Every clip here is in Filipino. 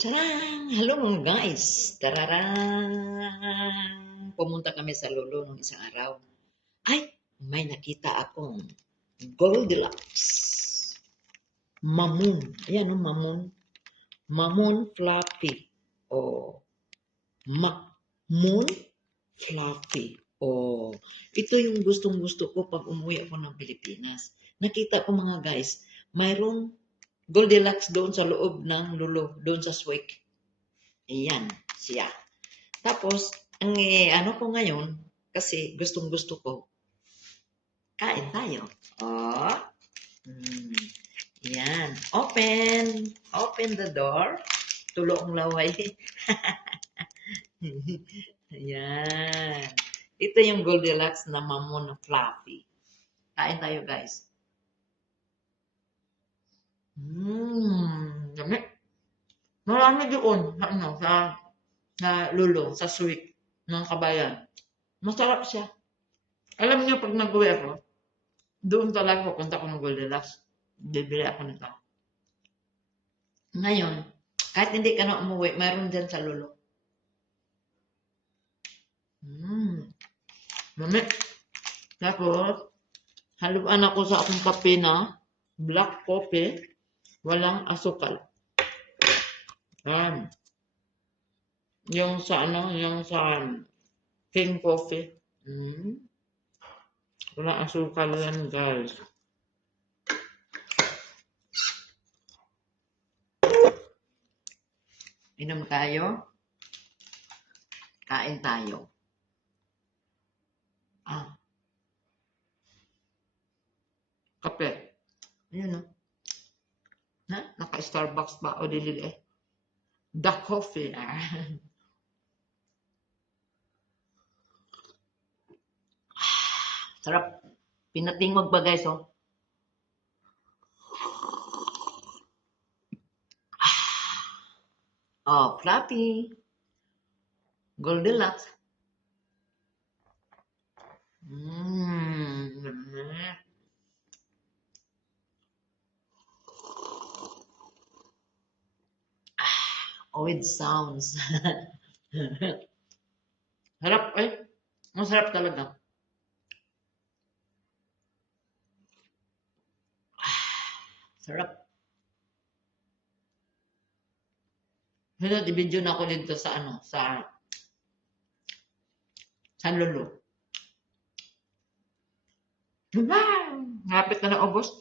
Tarang! Hello mga guys! Tararang! Pumunta kami sa Lolo nung isang araw. Ay! May nakita akong Goldilocks. Mamoon. Ayan o, Mamoon. Mamoon Fluffy. O, Mamoon Fluffy. O, ito yung gustong-gusto ko pag umuwi ako ng Pilipinas. Nakita ko mga guys, mayroong Goldilocks doon sa loob ng Lolo, doon sa Swik. Ayan, siya. Tapos, ang ano ko ngayon, kasi gustong-gusto ko, kain tayo. Oh, yan. Open. Open the door. Tulo ang laway. Yan. Ito yung Goldilocks na Mamoon na Fluffy. Kain tayo, guys. Dami. Marami doon sa Lulo, sa Sweet ng Kabayan. Masarap siya. Alam niyo, pag nag-uwi ako, doon talaga pupunta ko ng Goldilocks. Bibili ako nito. Ngayon, kahit hindi ka na umuwi, mayroon dyan sa Lulo. Mami. Tapos, haluan ako sa akong kape na black coffee, walang asukal. Yung sa King Coffee. Walang asukal yan, guys. Inom tayo. Kain tayo. Kape. Ayun o. Naka-Starbucks ba o dili eh? The coffee. Sarap. Pinatingog ba guys oh? Oh, Fluffy. Goldilocks. Oh, it sounds. Sarap eh. Masarap talaga. Sarap. Hinat, i-video na ako dito sa sa San Lolo. Diba? Ngapit na naubos.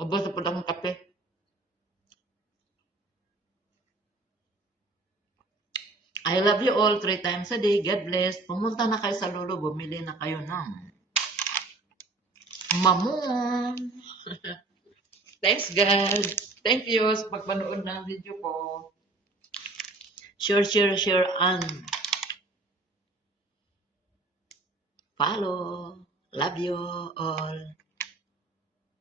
Ubos na po akong kape. I love you all 3 times a day. God bless. Pumunta na kayo sa Lolo. Bumili na kayo ng Mamoon. Thanks, guys. Thank you sa pagpanood ng video ko. Share, and follow. Love you all.